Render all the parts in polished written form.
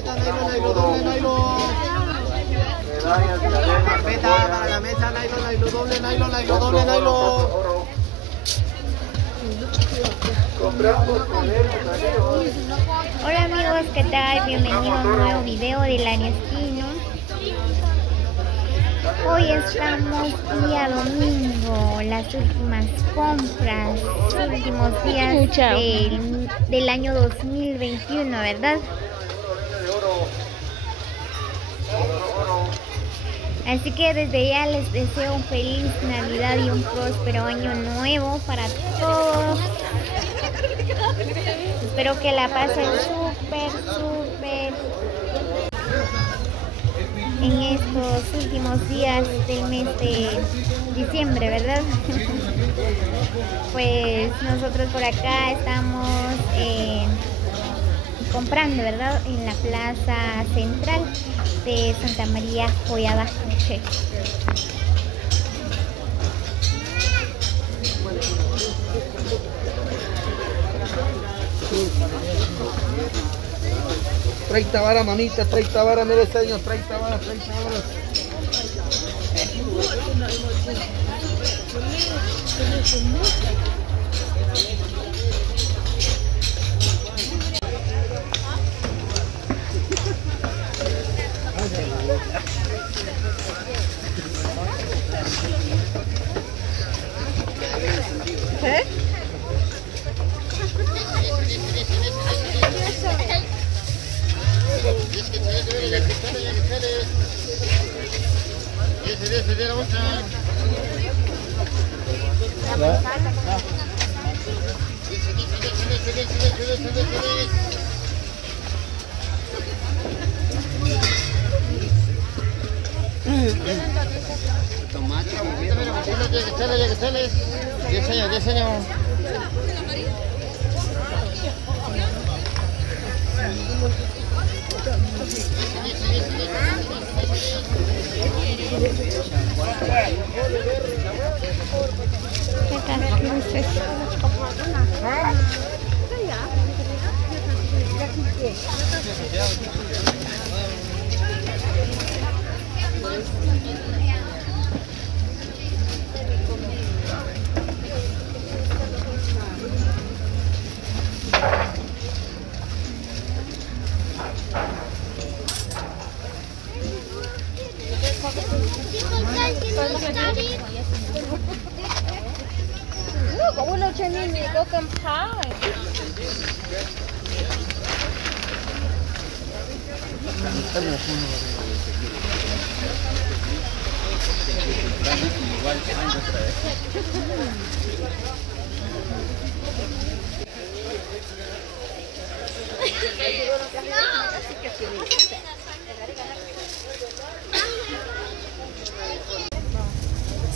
meta, nylon, nylon, doble nylon. Carpeta para la mesa, nylon, nylon, doble nylon, nylon, doble nylon. Hola amigos, ¿qué tal? Bienvenido a un nuevo video de Lani Espino. Hoy estamos día domingo, las últimas compras, últimos días del año 2021, ¿verdad? Así que desde ya les deseo un feliz Navidad y un próspero año nuevo para todos. Espero que la pasen súper en estos últimos días del mes de diciembre, ¿verdad? Pues nosotros por acá estamos comprando, ¿verdad? En la plaza central de Santa María Joyabaje. Treinta varas, mamita, 30 varas, mire señor, 30 varas, 30 varas. ¿Qué? Tomate, ya que sale. 10 años, 10 años. Estas luces. Look, I want to turn in the welcome pie.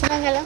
Sácalo.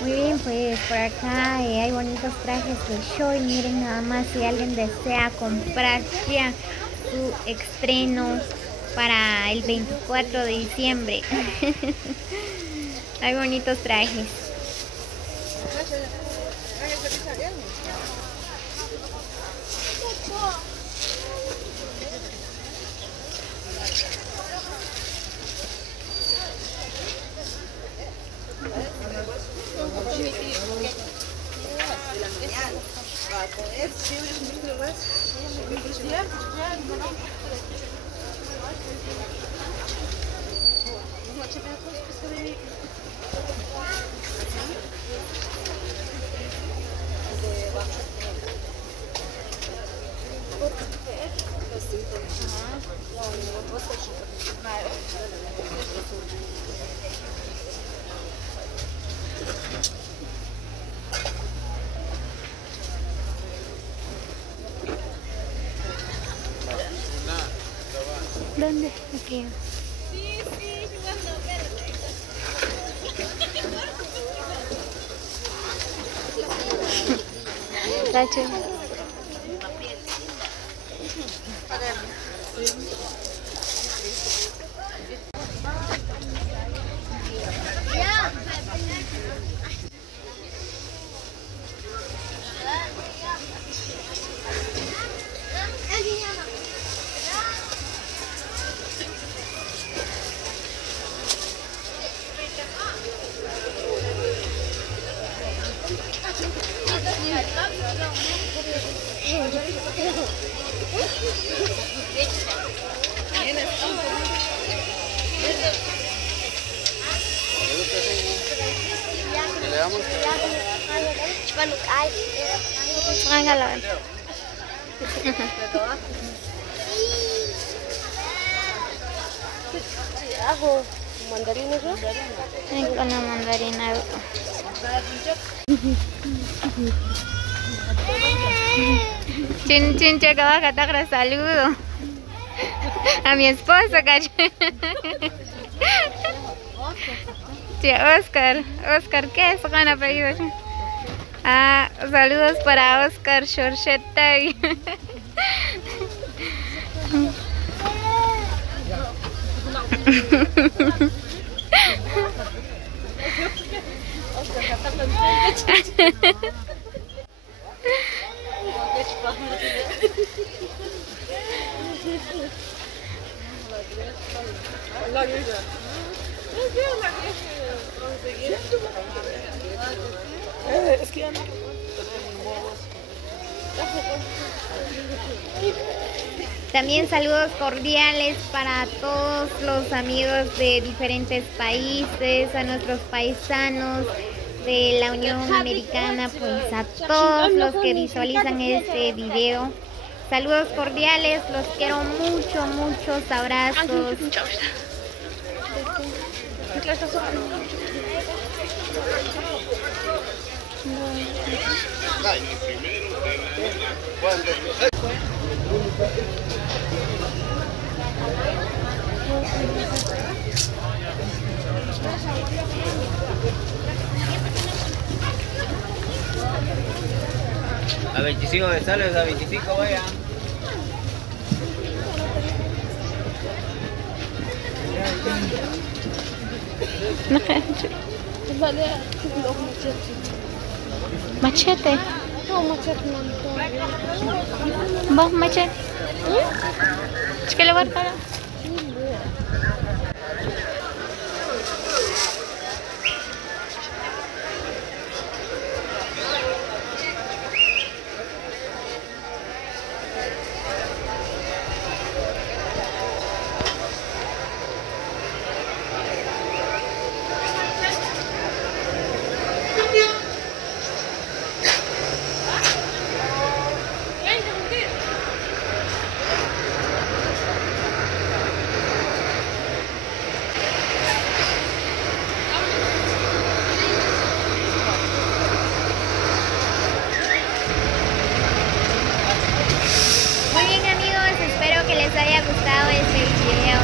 Muy bien, pues por acá hay bonitos trajes de show y miren nada más si alguien desea comprar ya su estreno para el 24 de diciembre. Hay bonitos trajes. ¿Dónde? Aquí. Está chévere. Ajo, mandarina yo. Con la mandarina. Chin chin checa baja, saludo a mi esposo, cacho. Oscar, ¿qué es? ¿Gana apellido? Ah, saludos para Oscar Shorchetta. También saludos cordiales para todos los amigos de diferentes países, a nuestros paisanos de la Unión Americana, pues a todos los que visualizan este video. Saludos cordiales, los quiero mucho, muchos abrazos. A 25 de sales, a 25 vaya. Machete. No, machete no. ¿Vos machete? ¿Qué le voy a dar? Les haya gustado este video,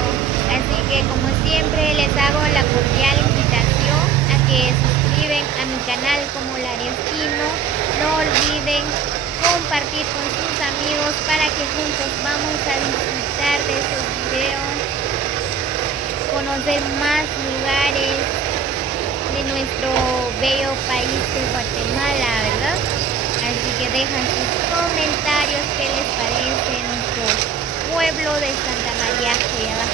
así que como siempre les hago la cordial invitación a que suscriben a mi canal como Laria Espino. No olviden compartir con sus amigos para que juntos vamos a disfrutar de estos videos, conocer más lugares de nuestro bello país de Guatemala, ¿verdad? Así que dejan sus comentarios, qué les parece nuestro pueblo de Santa María Cuyabaja.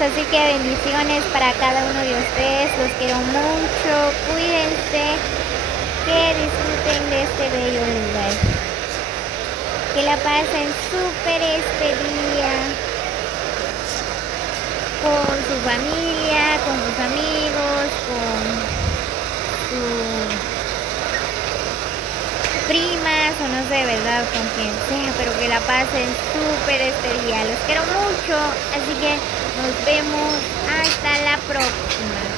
Así que bendiciones para cada uno de ustedes, los quiero mucho, cuídense, que disfruten de este bello pasen súper este día con su familia, con sus amigos, con sus primas o no sé, ¿verdad? Con quien sea, pero que la pasen súper este día. Los quiero mucho, así que nos vemos hasta la próxima.